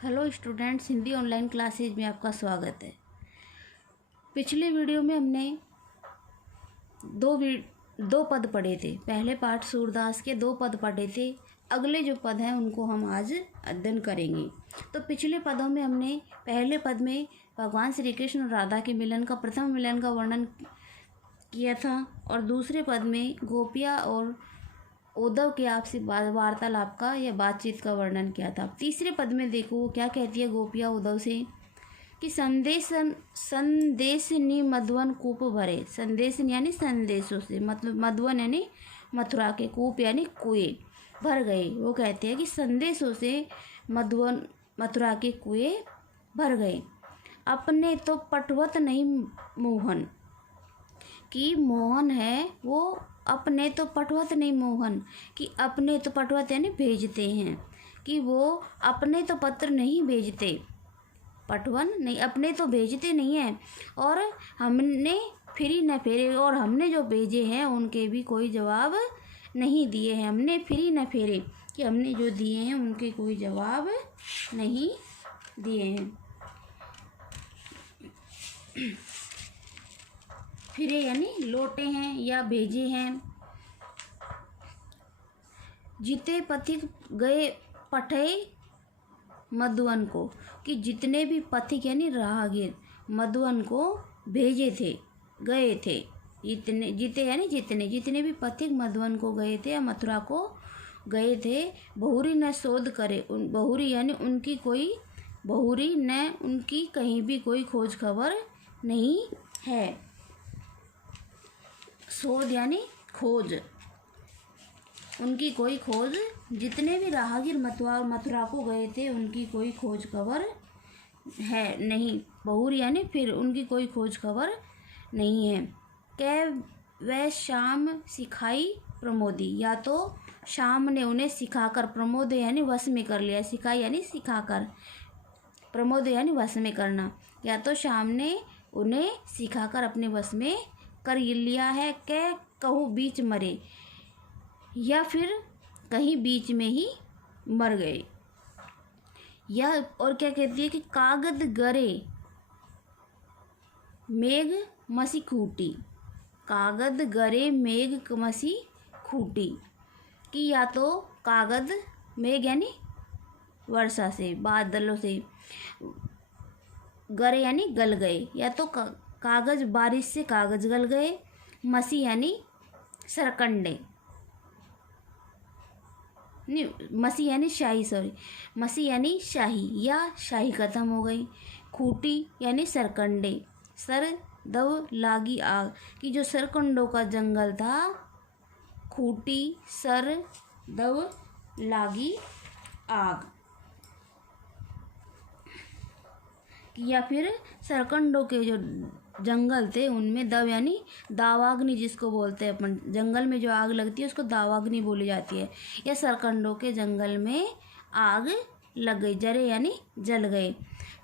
Hello students, Hindi online classes में आपका स्वागत है। पिछले वीडियो में हमने दो पद पढ़े थे। पहले पाठ सूरदास के 2 पद पढ़े थे। अगले जो पद हैं उनको हम आज अध्ययन करेंगे। तो पिछले पदों में हमने पहले पद में भगवान श्री कृष्ण और राधा के मिलन का, प्रथम मिलन का वर्णन किया था, और दूसरे पद में गोपिया और उद्धव के आपसी वार्तालाप का या बातचीत का वर्णन किया था। तीसरे पद में देखो क्या कहती है गोपिया उद्धव से कि संदेशनी मधुवन कूप भरे। संदेश यानी संदेशों से, मतलब मधुवन यानी मथुरा के, कूप यानी कुएं भर गए। वो कहते हैं कि संदेशों से मथुरा के कुएं भर गए। अपने तो पटवत नहीं मोहन, कि मोहन है वो अपने तो पटवत नहीं मोहन, कि अपने तो पटवत यानी भेजते हैं, कि वो अपने तो पत्र नहीं भेजते, पटवन नहीं, अपने तो भेजते नहीं हैं, और हमने फिरी न फेरे, और हमने जो भेजे हैं उनके भी कोई जवाब नहीं दिए हैं। हमने फिरी न फेरे, कि हमने जो दिए हैं उनके कोई जवाब नहीं दिए हैं। फिरे यानी लौटे हैं या भेजे हैं। जिते पथिक गए पठे मधुवन को, कि जितने भी पथिक यानी राहगीर मधुवन को भेजे थे, गए थे, जिते यानी जितने भी पथिक मधुवन को गए थे या मथुरा को गए थे, बहुरी न शोध करे। बहुरी यानी उनकी कोई, बहुरी न उनकी कहीं भी कोई खोज खबर नहीं है। शोध यानी खोज, उनकी कोई खोज, जितने भी राहगीर मथुरा को गए थे उनकी कोई खोज खबर है नहीं। बहुरी यानी फिर उनकी कोई खोज खबर नहीं है। कै वह शाम सिखाई प्रमोदी, या तो शाम ने उन्हें सिखाकर, प्रमोद यानी वश में कर लिया, सिखाई यानी सिखाकर, प्रमोद यानी वश में करना, या तो शाम ने उन्हें सिखाकर अपने वश में कर लिया है। कै कहूँ बीच मरे, या फिर कहीं बीच में ही मर गए। या और क्या कहती है कि कागद गरे मेघ मसी खूटी, कागद गरे मेघ मसी खूटी, कि या तो कागद, मेघ यानी वर्षा से, बादलों से, गरे यानी गल गए, या तो कागज, बारिश से कागज गल गए। मसी यानी सरकंडे, नहीं, मसी यानी शाही, सॉरी, मसी यानी शाही, या शाही खत्म हो गई। खूटी यानी सरकंडे, सर दव लागी आग, कि जो सरकंडों का जंगल था, खूटी सर दव लागी आग, या फिर सरकंडों के जो जंगल थे उनमें दव यानी दावाग्नि, जिसको बोलते हैं अपन, जंगल में जो आग लगती है उसको दावाग्नि बोली जाती है। या सरकंडों के जंगल में आग लग गई, जरे यानी जल गए।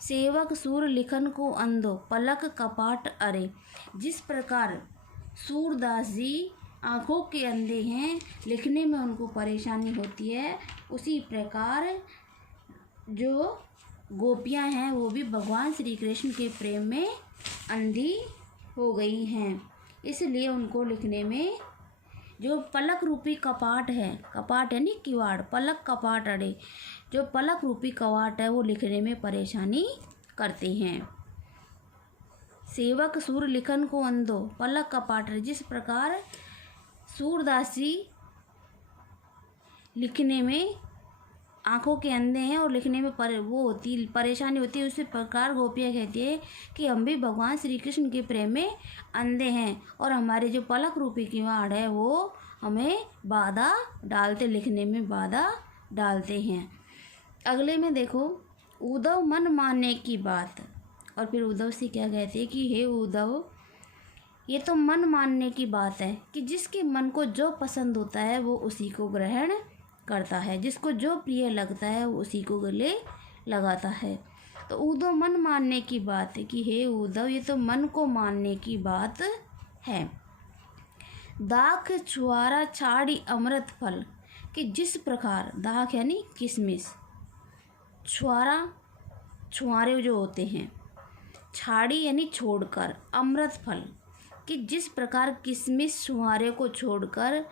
सेवक सूर लिखन को अंधो पलक कपाट अरे, जिस प्रकार सूरदास जी आँखों के अंधे हैं, लिखने में उनको परेशानी होती है, उसी प्रकार जो गोपियाँ हैं वो भी भगवान श्री कृष्ण के प्रेम में अंधी हो गई हैं, इसलिए उनको लिखने में जो पलक रूपी कपाट है, कपाट यानी किवाड़, पलक कपाट अड़े, जो पलक रूपी कवाट है वो लिखने में परेशानी करते हैं। सेवक सूर लिखन को अंधो पलक कपाट अड़े, जिस प्रकार सूरदास जी लिखने में आँखों के अंधे हैं और लिखने में परेशानी होती है, उसी प्रकार गोपियाँ कहती है कि हम भी भगवान श्री कृष्ण के प्रेम में अंधे हैं, और हमारे जो पलक रूपी किवाड़ है वो हमें बाधा डालते, लिखने में बाधा डालते हैं। अगले में देखो, उद्धव मन मानने की बात, और फिर उद्धव से क्या कहते हैं कि हे उद्धव, ये तो मन मानने की बात है कि जिसके मन को जो पसंद होता है वो उसी को ग्रहण करता है, जिसको जो प्रिय लगता है वो उसी को गले लगाता है। तो उद्धव मन मानने की बात है, कि हे उद्धव, ये तो मन को मानने की बात है। दाख छुआरा छाड़ी अमृत फल, कि जिस प्रकार, दाख यानी किशमिश, छुआरा छुहारे जो होते हैं, छाड़ी यानी छोड़कर, अमृत फल कि जिस प्रकार किशमिश छुहारे को छोड़कर,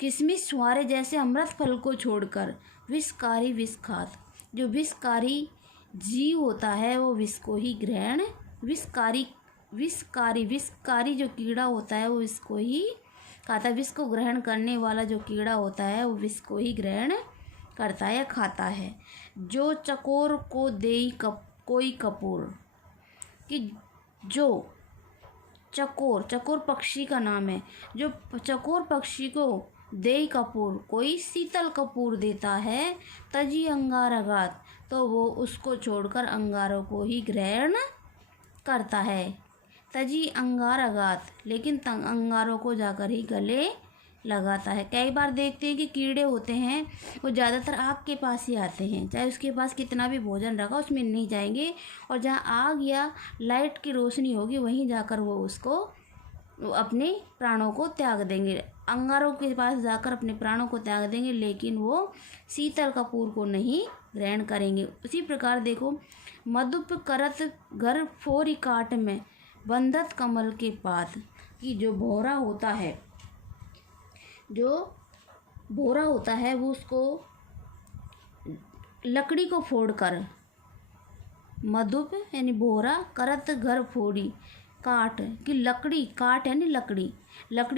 किशमिश छुहारे जैसे अमृत फल को छोड़कर विषकारी विष खात, जो विषकारी जीव होता है वो विष को ही ग्रहण, विषकारी जो कीड़ा होता है वो विष को ही खाता है। विष को ग्रहण करने वाला जो कीड़ा होता है वो विष को ही ग्रहण करता है या खाता है। जो चकोर को देई कोई कपूर कि जो चकोर पक्षी का नाम है, जो चकोर पक्षी को देई कपूर कोई शीतल कपूर देता है, तजी अंगारगात, तो वो उसको छोड़कर अंगारों को ही ग्रहण करता है। तजी अंगारगात, लेकिन अंगारों को जाकर ही गले लगाता है। कई बार देखते हैं कि कीड़े होते हैं वो ज़्यादातर आग के पास ही आते हैं, चाहे उसके पास कितना भी भोजन रखा उसमें नहीं जाएंगे, और जहाँ आग या लाइट की रोशनी होगी वहीं जाकर वो उसको अपने प्राणों को त्याग देंगे। अंगारों के पास जाकर अपने प्राणों को त्याग देंगे, लेकिन वो शीतल कपूर को नहीं ग्रहण करेंगे। उसी प्रकार देखो, मधुप करत घर फोरी काट में बंधत कमल के पात कि जो भौरा होता है वो उसको लकड़ी को फोड़कर, मधुप यानी भौरा, करत घर फोड़ी, काट कि लकड़ी, काट यानी लकड़ी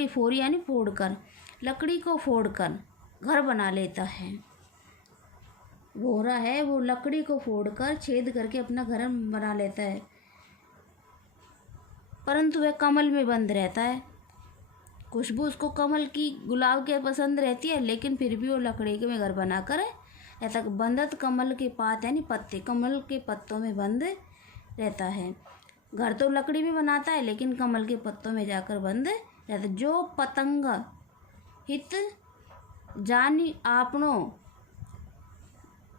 फोड़ी यानी फोड़कर, लकड़ी को फोड़कर घर बना लेता है। भौरा है वो लकड़ी को फोड़कर छेद करके अपना घर बना लेता है, परंतु वह कमल में बंद रहता है। खुशबू उसको कमल की, गुलाब के पसंद रहती है, लेकिन फिर भी वो लकड़ी के में घर बनाकर ऐसा बंधत कमल के पात यानी पत्ते, कमल के पत्तों में बंद रहता है। घर तो लकड़ी में बनाता है लेकिन कमल के पत्तों में जाकर बंद रहता है। जो पतंग हित जानी आपनो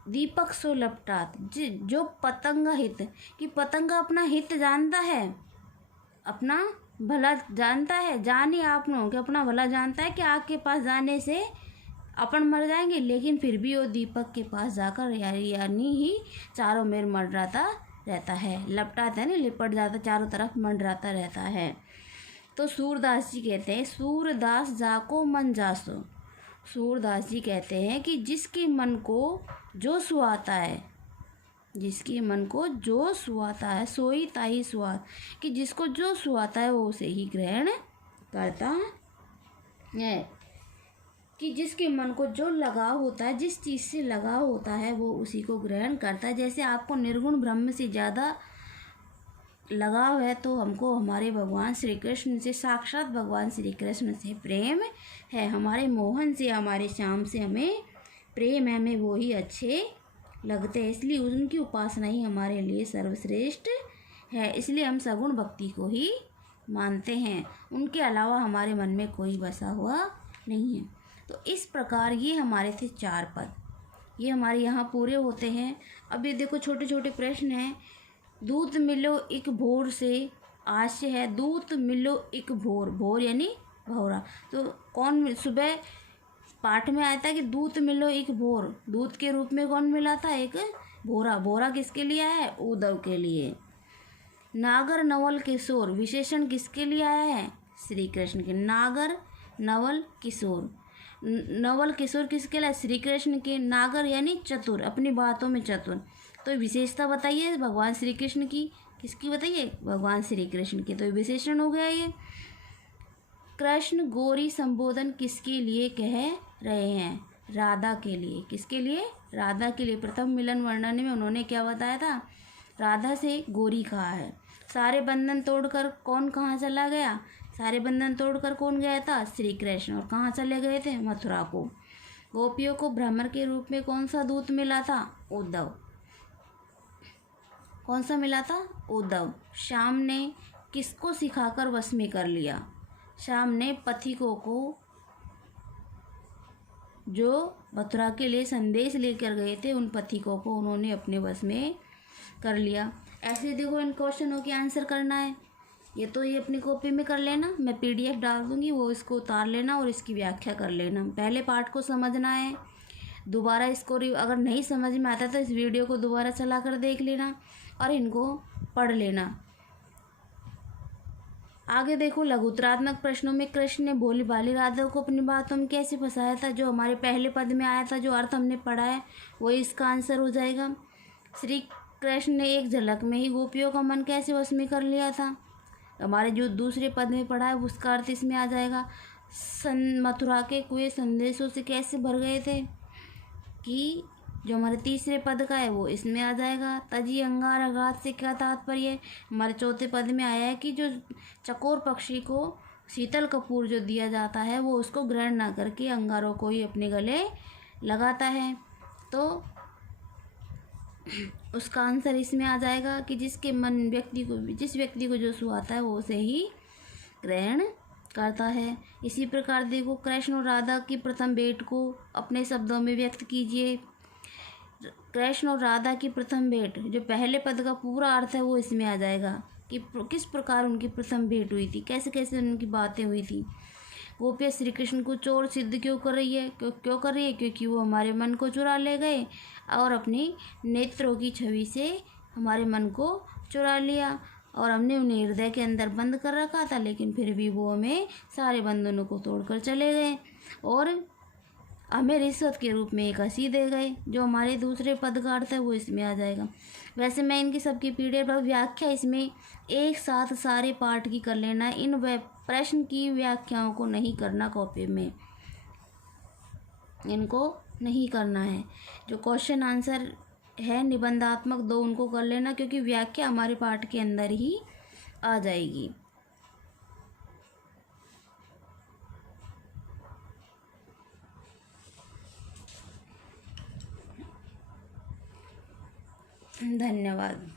दीपक सो लपटात, जो पतंग हित कि पतंग अपना हित जानता है, अपना भला जानता है, जानी आपनो कि अपना भला जानता है कि आग के पास जाने से अपन मर जाएंगे, लेकिन फिर भी वो दीपक के पास जाकर यानी ही चारों मेर मंडराता रहता है। लपटाता है ना, लिपट जाता, चारों तरफ मंडराता रहता है। तो सूरदास जी कहते हैं, सूरदास जाको मन जासो, सूरदास जी कहते हैं कि जिसके मन को जो सुहाता है, जिसके मन को जो सुहाता है सोई ताही सुहात, कि जिसको जो सुहाता है वो उसे ही ग्रहण करता है। कि जिसके मन को जो लगाव होता है, जिस चीज़ से लगाव होता है वो उसी को ग्रहण करता है। जैसे आपको निर्गुण ब्रह्म से ज़्यादा लगाव है तो हमको हमारे भगवान श्री कृष्ण से, साक्षात भगवान श्री कृष्ण से प्रेम है, हमारे मोहन से, हमारे श्याम से हमें प्रेम है, हमें वो ही अच्छे लगते हैं, इसलिए उनकी उपासना ही हमारे लिए सर्वश्रेष्ठ है। इसलिए हम सगुण भक्ति को ही मानते हैं, उनके अलावा हमारे मन में कोई बसा हुआ नहीं है। तो इस प्रकार ये हमारे थे 4 पद, ये हमारे यहाँ पूरे होते हैं। अब ये देखो छोटे छोटे प्रश्न हैं। दूध मिलो एक भोर से, आश्य है दूध मिलो एक भोर, भोर यानी भौरा। तो कौन सुबह पाठ में आया था कि दूध मिलो एक भोर, दूध के रूप में कौन मिला था? एक भोरा। भोरा किसके लिए आया है? उद्धव के लिए। नागर नवल किशोर विशेषण किसके लिए आया है? श्री कृष्ण के। नागर नवल किशोर, नवल किशोर किसके लिए? श्री कृष्ण के। नागर यानी चतुर, अपनी बातों में चतुर। तो विशेषता बताइए भगवान श्री कृष्ण की, किसकी बताइए? भगवान श्री कृष्ण की। तो विशेषण हो गया ये। कृष्ण गौरी संबोधन किसके लिए कह रहे हैं? राधा के लिए। किसके लिए? राधा के लिए। प्रथम मिलन वर्णन में उन्होंने क्या बताया था? राधा से गौरी कहा है। सारे बंधन तोड़कर कौन कहाँ चला गया? सारे बंधन तोड़कर कौन गया था? श्री कृष्ण। और कहाँ चले गए थे? मथुरा को। गोपियों को भ्रमर के रूप में कौन सा दूत मिला था? उद्धव। कौन सा मिला था? उद्धव। श्याम ने किसको सिखाकर वश में कर लिया? श्याम ने पथिकों को, जो मथुरा के लिए संदेश लेकर गए थे, उन पथिकों को उन्होंने अपने वश में कर लिया। ऐसे देखो इन क्वेश्चनों के आंसर करना है। ये तो ये अपनी कॉपी में कर लेना, मैं PDF डाल दूँगी, वो इसको उतार लेना और इसकी व्याख्या कर लेना। पहले पार्ट को समझना है, दोबारा इसको अगर नहीं समझ में आता तो इस वीडियो को दोबारा चला कर देख लेना और इनको पढ़ लेना। आगे देखो, लघुतरात्मक प्रश्नों में कृष्ण ने भोली भाली राधा को अपनी बातों में कैसे फंसाया था। जो हमारे पहले पद में आया था, जो अर्थ हमने पढ़ा है, वही इसका आंसर हो जाएगा। श्री कृष्ण ने एक झलक में ही गोपियों का मन कैसे वश में कर लिया था। हमारे जो दूसरे पद में पढ़ा है उसका अर्थ इसमें आ जाएगा। मथुरा के कुएं संदेशों से कैसे भर गए थे, कि जो हमारे तीसरे पद का है वो इसमें आ जाएगा। तजी अंगार आघात से क्या तात्पर्य है। हमारे चौथे पद में आया है कि जो चकोर पक्षी को शीतल कपूर जो दिया जाता है वो उसको ग्रहण ना करके अंगारों को ही अपने गले लगाता है। तो उसका आंसर इसमें आ जाएगा कि जिसके मन जिस व्यक्ति को जो सुहाता है वो उसे ही ग्रहण करता है। इसी प्रकार देखो, कृष्ण और राधा की प्रथम भेंट को अपने शब्दों में व्यक्त कीजिए। कृष्ण और राधा की प्रथम भेंट, जो पहले पद का पूरा अर्थ है वो इसमें आ जाएगा कि किस प्रकार उनकी प्रथम भेंट हुई थी, कैसे कैसे उनकी बातें हुई थी। गोपियाँ श्री कृष्ण को चोर सिद्ध क्यों कर रही है, क्यों कर रही है, क्योंकि वो हमारे मन को चुरा ले गए और अपनी नेत्रों की छवि से हमारे मन को चुरा लिया और हमने उन्हें हृदय के अंदर बंद कर रखा था, लेकिन फिर भी वो हमें सारे बंधनों को तोड़कर चले गए और हमें रिश्वत के रूप में एक हंसी दे गए। जो हमारे दूसरे पद का अर्थ है वो इसमें आ जाएगा। वैसे मैं इनकी सबकी पीडीएफ व्याख्या इसमें एक साथ सारे पार्ट की कर लेना। इन प्रश्न की व्याख्याओं को नहीं करना, कॉपी में इनको नहीं करना है। जो क्वेश्चन आंसर है निबंधात्मक 2 उनको कर लेना, क्योंकि व्याख्या हमारे पाठ के अंदर ही आ जाएगी। धन्यवाद।